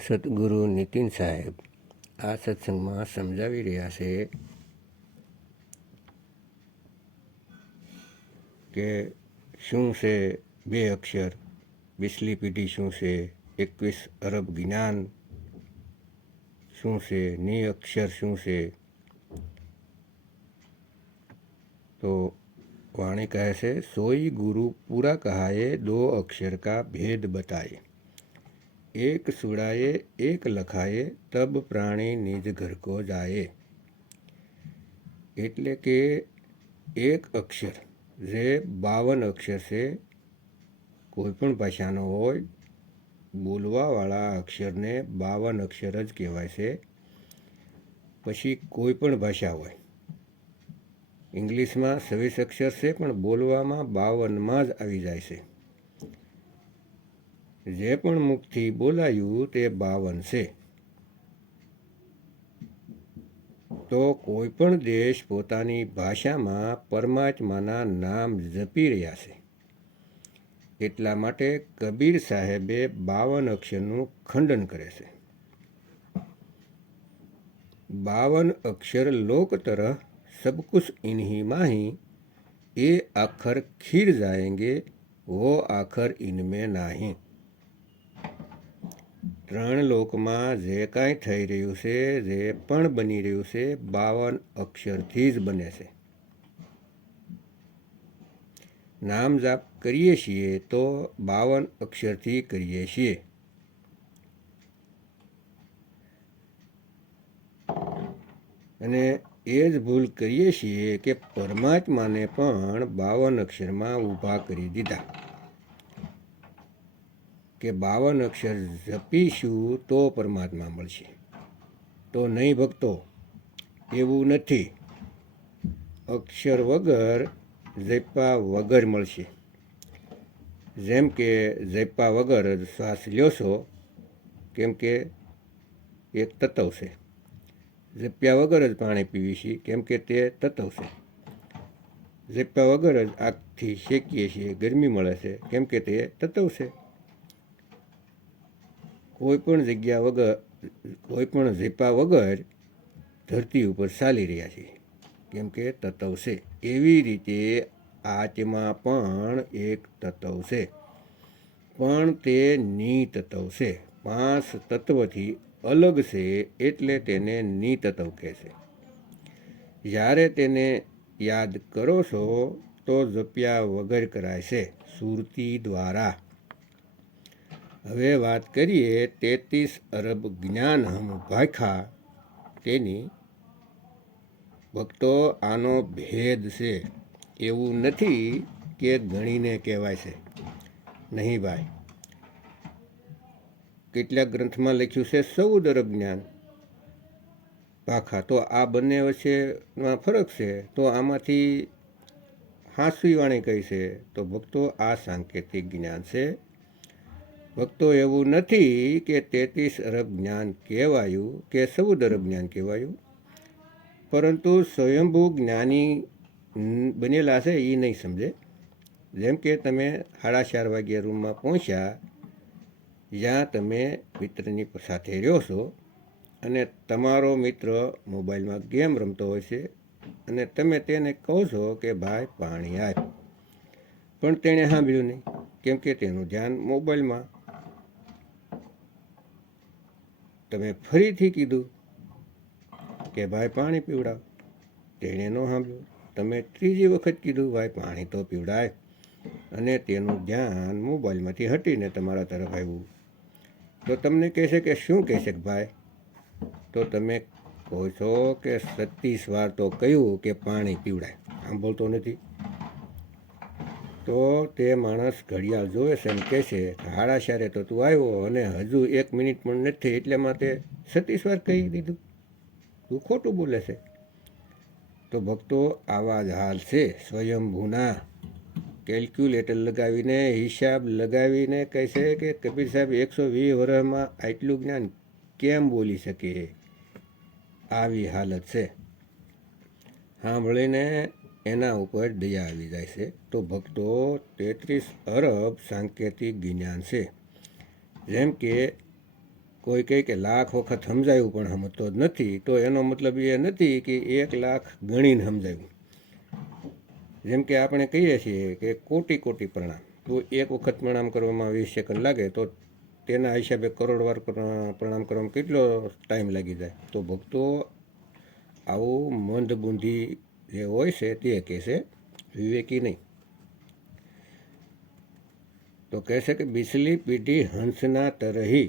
સદગુરુ નીતિન સાહેબ આ સત્સંગમાં સમજાવી રહ્યા છે કે શું છે બે અક્ષર, બીસલી પેઢી શું છે, 21 અરબ જ્ઞાન શું છે, નિઅક્ષર શું છે। तो वाणी कहे से सोई गुरु पूरा कहाए, 2 अक्षर का भेद बताए, एक सुड़ाए एक लखाए, तब प्राणी निज घर को जाए। એટલે કે એક અક્ષર જે 52 અક્ષર છે, કોઈપણ ભાષાનો હોય, બોલવાવાળા અક્ષરને 52 અક્ષર જ કહેવાય છે। પછી કોઈ પણ ભાષા હોય, ઇંગ્લિશમાં 26 અક્ષર છે પણ બોલવામાં 52માં જ આવી જાય છે। જે પણ મુખથી બોલાયું તે 52 છે। તો કોઈ પણ દેશ પોતાની ભાષામાં પરમાત્માના નામ જપી રહ્યા છે, એટલા માટે કબીર સાહેબે 52 અક્ષરનું ખંડન કરે છે। 52 અક્ષર લોક તરહ सब कुछ इन्हीं माही, ये आखर खीर जाएंगे वो आखर इनमें नहीं। 3 લોકમાં જે કાંઈ થઈ રહ્યું છે, જે પણ બની રહ્યું છે, 52 અક્ષરથી જ બને છે। નામ જાપ કરીએ છીએ તો 52 અક્ષરથી કરીએ છીએ। અને એ જ ભૂલ કરીએ છીએ કે પરમાત્માને પણ 52 અક્ષરમાં ઊભા કરી દીધા કે 52 અક્ષર જપીશું તો પરમાત્મા મળશે। તો નહીં ભક્તો, એવું નથી। અક્ષર વગર જપ્યા વગર મળશે। જેમ કે જપ્યા વગર જ શ્વાસ લ્યો છો, કેમ કે એક તત્વ છે। જપ્યા વગર જ પાણી પીવી છીએ, કેમ કે તે તત્વ છે। જપ્યા વગર જ આગથી શેકીએ છીએ, ગરમી મળે છે, કેમ કે તે તત્વ છે। કોઈ પણ જગ્યા વગર, કોઈ પણ જપ્યા વગર ધરતી ઉપર ચાલી રહ્યા છીએ, કેમ કે તત્વ છે। એવી રીતે આત્મા પણ એક તત્વ છે, પણ તે નિતત્વ છે। 5 તત્વથી અલગ છે, એટલે તેને નિતત્વ કહે છે। જ્યારે તેને યાદ કરો છો તો જપ્યા વગર કરાય છે, સુરતી દ્વારા। હવે વાત કરીએ 33 અરબ જ્ઞાન હમ ભાખા તેની। ભક્તો, આનો ભેદ છે, એવું નથી કે ગણીને કહેવાય છે, નહીં ભાઈ। કેટલાક ગ્રંથમાં લખ્યું છે 14 અરબ જ્ઞાન ભાખા। તો આ બંને વચ્ચેમાં ફરક છે, તો આમાંથી હાંસવી વાણી કઈ છે? તો ભક્તો, આ સાંકેતિક જ્ઞાન છે। ભક્તો, એવું નથી કે 33 અરબ જ્ઞાન કહેવાયું કે 14 અરબ જ્ઞાન કહેવાયું, પરંતુ સ્વયંભૂ જ્ઞાની બનેલા છે એ નહીં સમજે। જેમ કે તમે 4:30 વાગ્યે રૂમમાં પહોંચ્યા, જ્યાં તમે મિત્રની સાથે રહ્યો છો, અને તમારો મિત્ર મોબાઈલમાં ગેમ રમતો હોય છે, અને તમે તેને કહો છો કે ભાઈ પાણી આપ, પણ તેણે સાંભળ્યું નહીં, કેમ કે તેનું ધ્યાન મોબાઈલમાં। તમે ફરીથી કીધું કે ભાઈ પાણી પીવડાવ, તેણે ન સાંભળ્યું। તમે ત્રીજી વખત કીધું ભાઈ પાણી તો પીવડાય, અને તેનું ધ્યાન મોબાઈલમાંથી હટીને તમારા તરફ આવ્યું। તો તમને કહેશે કે શું કહેશે ભાઈ? તો તમે કહો છો કે 36 વાર તો કહ્યું કે પાણી પીવડાય, સાંભળતો નથી। તો તે માણસ ઘડિયાળ જોવે છે અને કહેશે 4:30 તો તું આવ્યો અને હજુ 1 મિનિટ પણ નથી, એટલે માટે 36 વાર કહી દીધું, તું ખોટું બોલે છે। તો ભક્તો, આવા જ હાલ છે સ્વયંભૂના। કેલ્ક્યુલેટર લગાવીને, હિસાબ લગાવીને કહેશે કે કબીર સાહેબ 120 વર્ષમાં આટલું જ્ઞાન કેમ બોલી શકે? આવી હાલત છે। સાંભળીને એના ઉપર દયા આવી જાય છે। તો ભક્તો, 33 અરબ સાંકેતિક જ્ઞાન છે। જેમ કે કોઈ કહે કે લાખ વખત સમજાયું પણ સમજતો જ નથી, તો એનો મતલબ એ નથી કે 1,00,000 ગણીને સમજાવ્યું. જેમ કે આપણે કહીએ છીએ કે કોટી કોટી પ્રણામ, તો એક વખત પ્રણામ કરવામાં 20 સેકન્ડ લાગે, તો તેના હિસાબે કરોડવાર પ્રણામ કરવામાં કેટલો ટાઈમ લાગી જાય. તો ભક્તો આવું મંદબુદ્ધિ જે હોય છે તે કહેશે, વિવેકી નહીં. તો કહેશે કે બિસલી પીઢી હંસના તરહી.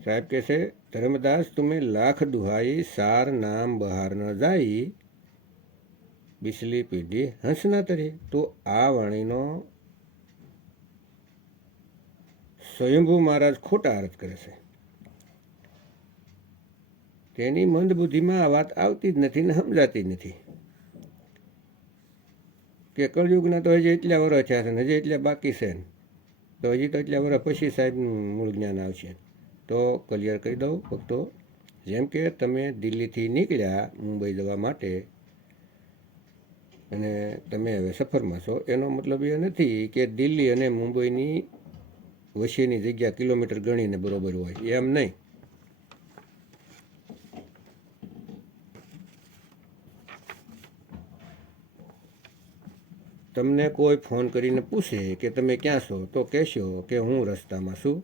સાહેબ કહેશે, ધર્મદાસ તુમે લાખ દુહાઈ, સાર નામ બહાર ન જાય, બિસલી પીઢી હંસના તરહી. તો આ વાણીનો સ્વયંભૂ મહારાજ ખોટા અર્થ કરે છે. તેની મંદબુદ્ધિમાં આ વાત આવતી જ નથી ને સમજાતી જ નથી. કે કળયુગના તો હજી એટલા વર્ષ થયા છે ને હજી એટલા બાકી છે, તો હજી તો એટલા વર્ષ પછી સાહેબ મૂળ જ્ઞાન આવશે. તો ક્લિયર કહી દઉં ભક્તો, જેમ કે તમે દિલ્હીથી નીકળ્યા મુંબઈ જવા માટે અને તમે હવે સફરમાં છો, એનો મતલબ એ નથી કે દિલ્હી અને મુંબઈની વચ્ચેની જગ્યા કિલોમીટર ગણીને બરોબર હોય, એમ નહીં. તમને કોઈ ફોન કરીને પૂછે કે તમે ક્યાં છો, તો કહેશો કે હું રસ્તામાં છું,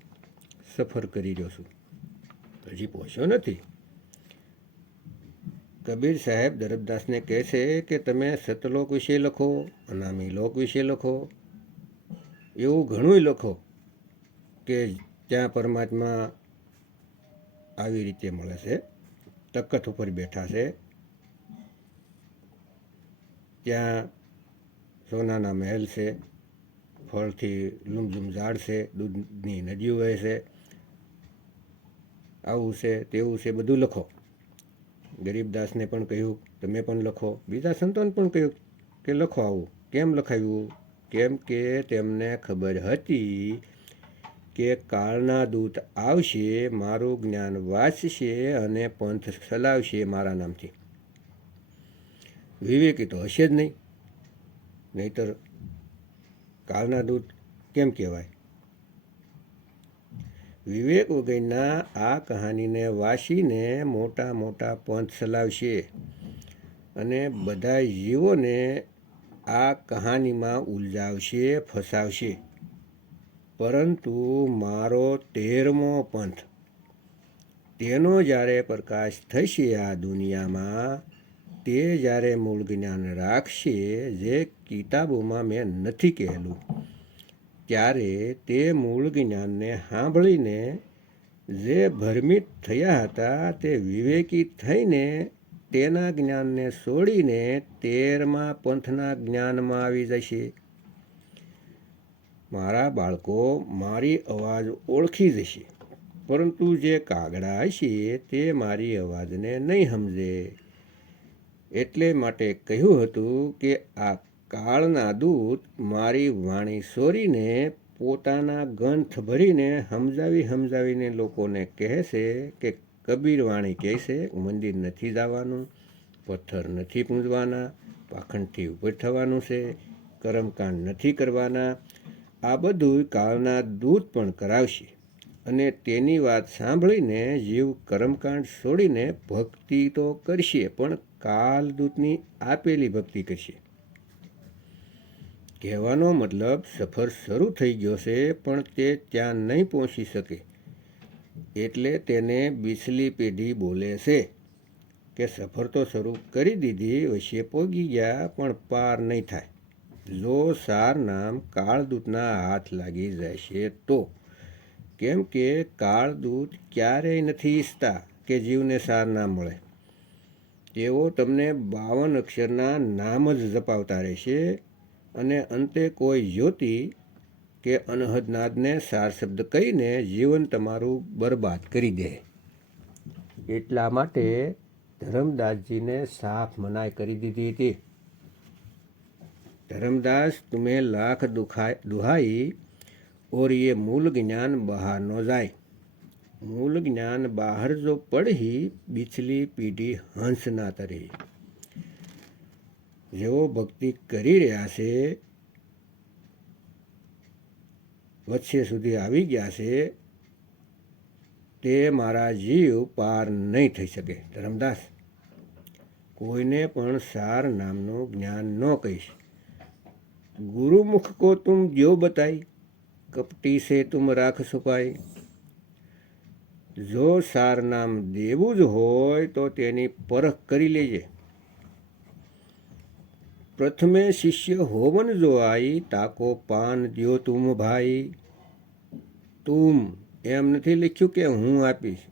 સફર કરી રહ્યો છું, હજી પહોંચ્યો નથી. કબીર સાહેબ ધરમદાસને કહે છે કે તમે સતલોક વિશે લખો, અનામી લોક વિશે લખો, એવું ઘણું લખો કે ત્યાં પરમાત્મા આવી રીતે મળે છે, તખત ઉપર બેઠા છે, ત્યાં સોનાના મહેલ છે, ફળથી લૂમઝૂમ ઝાડ છે, દૂધની નદીઓ વહે છે, આવું છે તેવું છે, બધું લખો. ગરીબદાસને પણ કહ્યું તમે પણ લખો, બીજા સંતોને પણ કહ્યું કે લખો. આવું કેમ લખાવ્યું? કેમ કે તેમને ખબર હતી કે કાળના દૂત આવશે, મારું જ્ઞાન વાંચશે અને પંથ ચલાવશે મારા નામથી. વિવેકી તો હશે જ નહીં, નહીતર કાળના દૂત કેમ કહેવાય? વિવેક વગરના આ કહાનીને વાંચીને મોટા મોટા પંથ ચલાવશે અને બધા જીવોને આ કહાનીમાં ઉલઝાવશે, ફસાવશે. પરંતુ મારો 13મો પંથ, તેનો જ્યારે પ્રકાશ થશે આ દુનિયામાં, તે જ્યારે મૂળ જ્ઞાન રાખશે, જે કિતાબોમાં મેં નથી કહેલું, ત્યારે તે મૂળ જ્ઞાનને સાંભળીને જે ભ્રમિત થયા હતા તે વિવેકી થઈને તેના જ્ઞાનને છોડીને 13મા પંથના જ્ઞાનમાં આવી જશે. મારા બાળકો મારી અવાજ ઓળખી જશે, પરંતુ જે કાગડા હશે તે મારી અવાજને નહીં સમજે. એટલે માટે કહ્યું હતું કે આ કાળના દૂત મારી વાણી ચોરીને પોતાના ગ્રંથ ભરીને સમજાવીને લોકોને કહેશે કે કબીર વાણી કહેશે મંદિર નથી જવાનું, પથ્થર નથી પૂજવાના, પાખંડથી ઉપર થવાનું છે, કર્મકાંડ નથી કરવાના. આ બધું કાળના દૂત પણ કરાવશે અને તેની વાત સાંભળીને જીવ કર્મકાંડ છોડીને ભક્તિ તો કરશે, પણ કાલદૂતની આપેલી ભક્તિ કરશે. કહેવાનો મતલબ સફર શરૂ થઈ ગયો છે, પણ તે ત્યાં નહીં પહોંચી શકે, એટલે તેને બિસલી પેઢી બોલે છે કે સફર તો શરૂ કરી દીધી, વચ્ચે પહોંચી ગયા પણ પાર નહીં થાય. જો સાર નામ કાળદૂતના હાથ લાગી જશે તો. કેમ કે કાળદૂત ક્યારેય નથી ઈચ્છતા કે જીવને સાર નામ મળે. તેઓ તમને 52 અક્ષરના નામ જ જપાવતા રહેશે અને અંતે કોઈ જ્યોતિ કે અનહદ નાદને સાર શબ્દ કહીને જીવન તમારું બરબાદ કરી દે. એટલા માટે ધર્મદાસજીને સાફ મનાઈ કરી દીધી હતી. धर्मदास तुम्हें लाख दुहाई और ये मूल ज्ञान बाहर न जाए. मूल ज्ञान बाहर जो पड़ी बिछली पीढ़ी हंस ना तरे. જેઓ ભક્તિ કરી રહ્યા છે વચ્ચે સુધી આવી ગયા છે તે મારા જીવ પાર નહીં થઈ શકે. ધર્મદાસ, કોઈને પણ સાર નામનું જ્ઞાન ન કહીશ. ગુરુમુખ કો તુમ જો બતાઈ, કપટી સે તુમ રાખ છુપાઈ. જો સાર નામ દેવું જ હોય તો તેની પરખ કરી લેજે. પ્રથમે શિષ્ય હોવન જો આઈ, તાકો પાન દ્યો તુમ ભાઈ. તુમ એમ નથી લખ્યું કે હું આપીશ,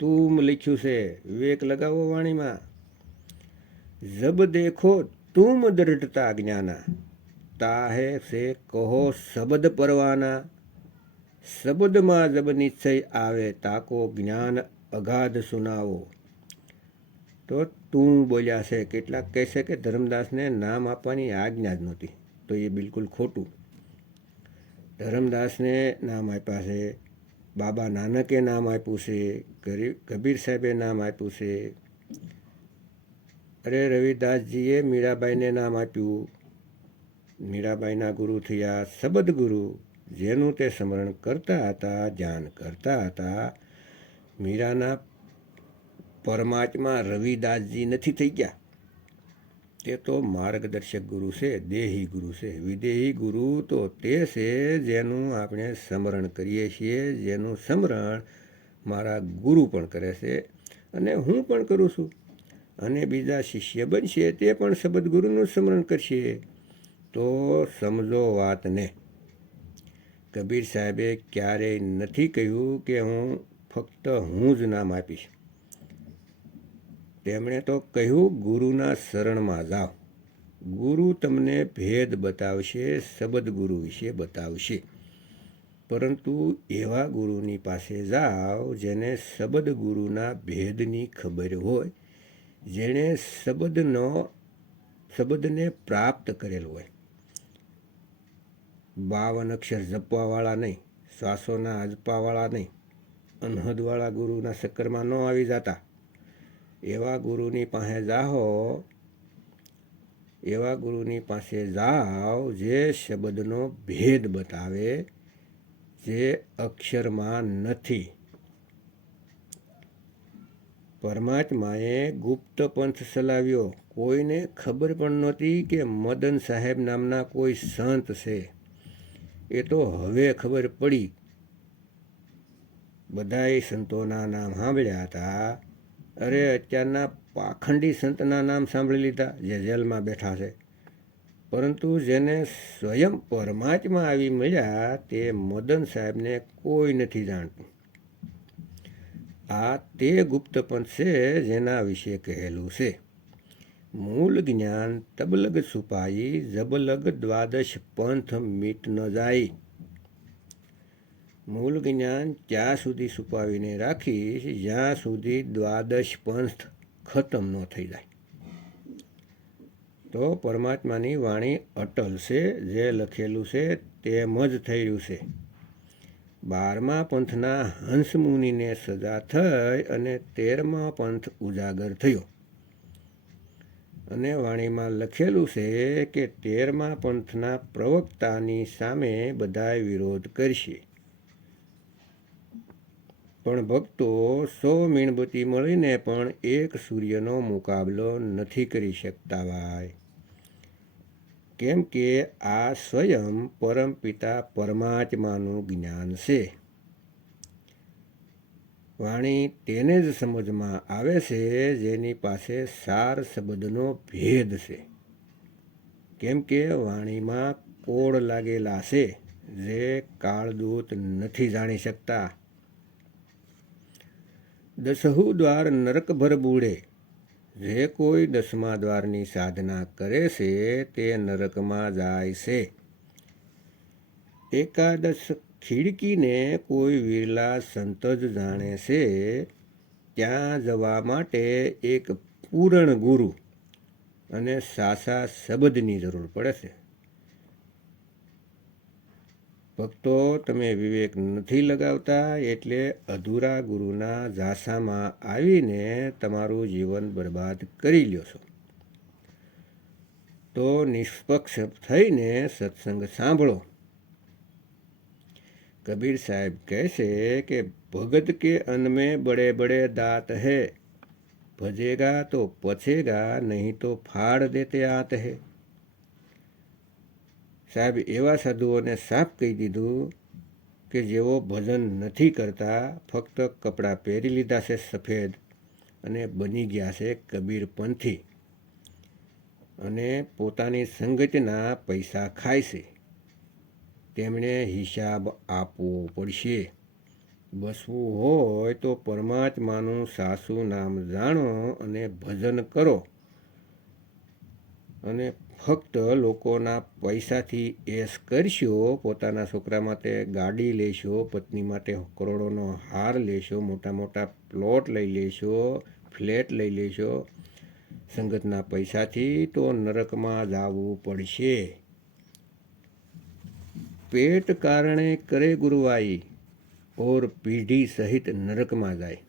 તુમ લખ્યું છે. વિવેક લગાવો વાણીમાં. જબ દેખો તુમ દ્રઢતા જ્ઞાના, તાહે સે કહો શબ્દ પરવાના. શબ્દમાં જબ નિશ્ચય આવે, તાકો જ્ઞાન અગાધ સુનાવો. તો તું બોલ્યા છે. કેટલાક કહે છે કે ધર્મદાસને નામ આપવાની આજ્ઞા જ નહોતી, તો એ બિલકુલ ખોટું. ધર્મદાસને નામ આપ્યા છે, બાબા નાનકે નામ આપ્યું છે, કબીર સાહેબે નામ આપ્યું છે, અરે રવિદાસજીએ મીરાબાઈને નામ આપ્યું. મીરાબાઈના ગુરુ થયા શબ્દ ગુરુ, જેનું તે સ્મરણ કરતા હતા, ધ્યાન કરતા હતા. મીરાના પરમાત્મા રવિદાસજી નથી થઈ ગયા. તે તો માર્ગદર્શક ગુરુ છે, દેહી ગુરુ છે. વિદેહી ગુરુ તો તે છે જેનું આપણે સ્મરણ કરીએ છીએ, જેનું સ્મરણ મારા ગુરુ પણ કરે છે અને હું પણ કરું છું. અને બીજા શિષ્ય બનશે તે પણ શબ્દ ગુરુનું સ્મરણ કરશે. તો સમજો વાતને. કબીર સાહેબે ક્યારેય નથી કહ્યું કે હું ફક્ત હું જ નામ આપીશ. તેમણે તો કહ્યું ગુરુના શરણમાં જાઓ. ગુરુ તમને ભેદ બતાવશે, શબ્દ ગુરુ વિશે બતાવશે. પરંતુ એવા ગુરુની પાસે જાઓ જેને શબ્દ ગુરુના ભેદની ખબર હોય, જેણે શબ્દને પ્રાપ્ત કરેલ હોય. 52 અક્ષર જપવાવાળા નહીં, શ્વાસોના અજપાવાળા નહીં, અનહદવાળા ગુરુના ચક્કરમાં ન આવી જતા. એવા ગુરુની પાસે જાઓ, એવા ગુરુની પાસે જાઓ જે શબ્દનો ભેદ બતાવે, જે અક્ષરમાં નથી. પરમાત્માએ ગુપ્ત પંથ ચલાવ્યો. કોઈને ખબર પણ નહોતી કે મદન સાહેબ નામના કોઈ સંત છે. એ તો હવે ખબર પડી. બધાય સંતોના નામ સાંભળ્યા હતા. અરે અત્યારના પાખંડી સંતના નામ સાંભળી લીધા જે જેલમાં બેઠા છે. પરંતુ જેને સ્વયં પરમાત્મા આવી મળ્યા તે મદન સાહેબને કોઈ નથી જાણતું. આ તે ગુપ્ત પંથ છે જેના વિશે કહેલું છે. મૂલ જ્ઞાન તબલગ છુપાઈ, જબલગ દ્વાદશ પંથ મીટ ન જાય. મૂળ જ્ઞાન ત્યાં સુધી છુપાવીને રાખીશ જ્યાં સુધી દ્વાદશ પંથ ખતમ ન થઈ જાય. તો પરમાત્માની વાણી અટલ છે. જે લખેલું છે તેમ જ થઈ રહ્યું છે. 12મા પંથના હંસ મુનિને સજા થઈ અને 13મા પંથ ઉજાગર થયો. અને વાણીમાં લખેલું છે કે 13મા પંથના પ્રવક્તાની સામે બધાય વિરોધ કરશે. પણ ભક્તો 100 મીણબત્તી મળીને પણ એક સૂર્યનો મુકાબલો નથી કરી શકતા ભાઈ. કેમ કે આ સ્વયં પરમપિતા પરમાત્માનું જ્ઞાન છે. વાણી તેને જ સમજમાં આવે છે જેની પાસે સાર શબ્દનો ભેદ છે. કેમ કે વાણીમાં કોડ લાગેલા છે જે કાળદૂત નથી જાણી શકતા. 10 દ્વાર નરક ભર બૂડે. જે કોઈ 10મા દ્વારની સાધના કરે છે તે નરકમાં જાય છે. એકાદશ ખીડકીને કોઈ વિરલા સંત જ જાણે છે. ત્યાં જવા માટે એક પૂરણ ગુરુ અને સાસા શબ્દની જરૂર પડે છે. ભક્તો, તમે વિવેક નથી લગાવતા એટલે અધૂરા ગુરુના ઝાસામાં આવીને તમારું જીવન બરબાદ કરી લ્યો છો. તો નિષ્પક્ષ થઈને સત્સંગ સાંભળો. कबीर साहब कैसे कि भगत के अन्न में बड़े बड़े दांत है, भजेगा तो पछेगा, नहीं तो फाड़ देते आत है। સાહેબ એવા સાધુઓને સાફ કહી દીધું કે જેઓ ભજન નથી કરતા, ફક્ત કપડાં પહેરી લીધા છે સફેદ અને બની ગયા છે કબીરપંથી અને પોતાની સંગતના પૈસા ખાય છે, તેમણે હિસાબ આપવો પડશે. બસવું હોય તો પરમાત્માનું સાસું નામ જાણો અને ભજન કરો અને ફક્ત લોકોના પૈસાથી એશ કરશો, પોતાના છોકરા માટે ગાડી લેશો, પત્ની માટે કરોડોનો હાર લેશો, મોટા મોટા પ્લોટ લઈ લેશો, ફ્લેટ લઈ લેશો સંગતના પૈસાથી, તો નરકમાં જવું પડશે. પેટ કારણે કરે ગુરુવાઈ ઓર પીઢી સહિત નરકમાં જાય.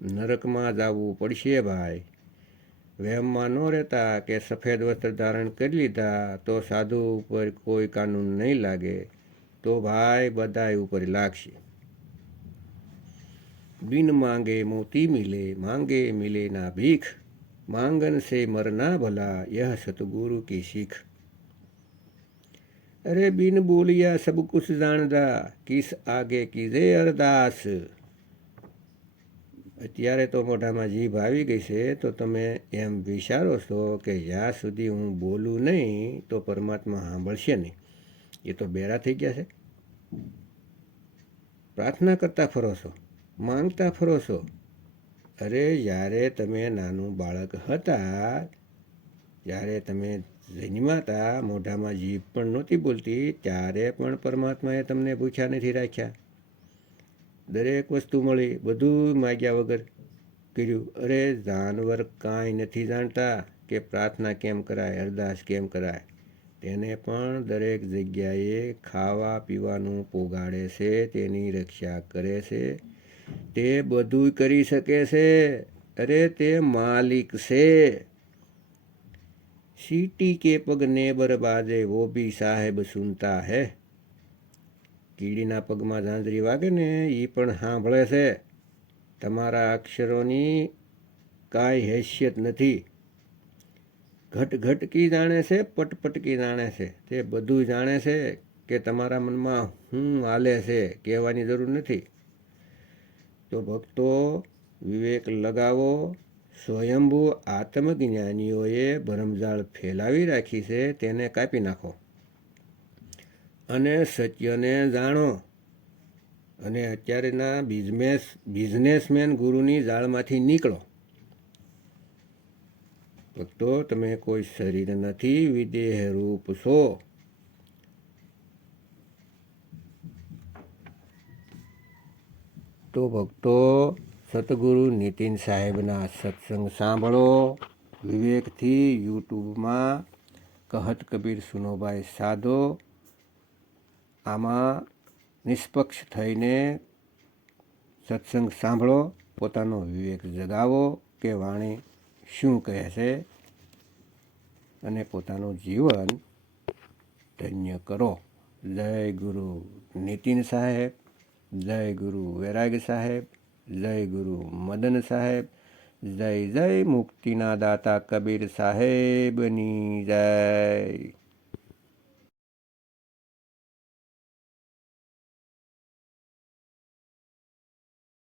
નરકમાં જવું પડશે ભાઈ. વહેમમાં ન રહેતા કે સફેદ વસ્ત્ર ધારણ કરી લીધા તો સાધુ ઉપર કોઈ કાનૂન નહીં લાગે, તો ભાઈ બધાય ઉપર લાગશે. બિન માંગે મોતી મિલે, માંગે મિલે ના ભીખ, માંગન સે મરના ભલા, यह सतगुरु की सीख. अरे बिन बोलिया सब कुछ जानदा, किस आगे कीजे अरदास. અત્યારે તો મોઢામાં જીભ આવી ગઈ છે, તો તમે એમ વિચારો છો કે જ્યાં સુધી હું બોલું નહીં તો પરમાત્મા સાંભળશે નહીં. એ તો બેરા થઈ ગયા છે. પ્રાર્થના કરતા ફરો છો, માંગતા ફરો છો. અરે જ્યારે તમે નાનું બાળક હતા, જ્યારે તમે જન્મ્યા હતા, મોઢામાં જીભ પણ નહોતી બોલતી, ત્યારે પણ પરમાત્માએ તમને ભૂખ્યા નથી રાખ્યા. દરેક વસ્તુ મળી, બધું માગ્યા વગર કર્યું. અરે જાનવર કાંઈ નથી જાણતા કે પ્રાર્થના કેમ કરાય, અરદાસ કેમ કરાય. તેને પણ દરેક જગ્યાએ ખાવા પીવાનું પોગાડે છે, તેની રક્ષા કરે છે, તે બધું કરી શકે છે. અરે તે માલિક છે. सीटी के पग नेबर बाजे वो भी साहेब सुनता है. કીડીના પગમાં ઝાંઝરી વાગે ને એ પણ સાંભળે છે. તમારા અક્ષરોની કાંઈ હેસિયત નથી. ઘટઘટકી જાણે છે, પટપટકી જાણે છે, તે બધું જાણે છે કે તમારા મનમાં શું હાલે છે, કહેવાની જરૂર નથી. તો ભક્તો વિવેક લગાવો. સ્વયંભૂ આત્મજ્ઞાનીઓએ ભરમજાળ ફેલાવી રાખી છે, તેને કાપી નાખો અને સત્યને જાણો. અને અત્યારના બિઝનેસમેન ગુરુની જાળમાંથી નીકળો. ભક્તો તમે કોઈ શરીર નથી, વિદેહ રૂપ છો. તો ભક્તો સતગુરુ નીતિન સાહેબના સત્સંગ સાંભળો વિવેકથી. યુટ્યુબમાં કહત કબીર સુનોભાઈ સાધો. આમાં નિષ્પક્ષ થઈને સત્સંગ સાંભળો, પોતાનો વિવેક જગાવો કે વાણી શું કહે છે અને પોતાનું જીવન ધન્ય કરો. જય ગુરુ નીતિન સાહેબ, જય ગુરુ વૈરાગ સાહેબ, જય ગુરુ મદન સાહેબ, જય જય મુક્તિના દાતા કબીર સાહેબની જય.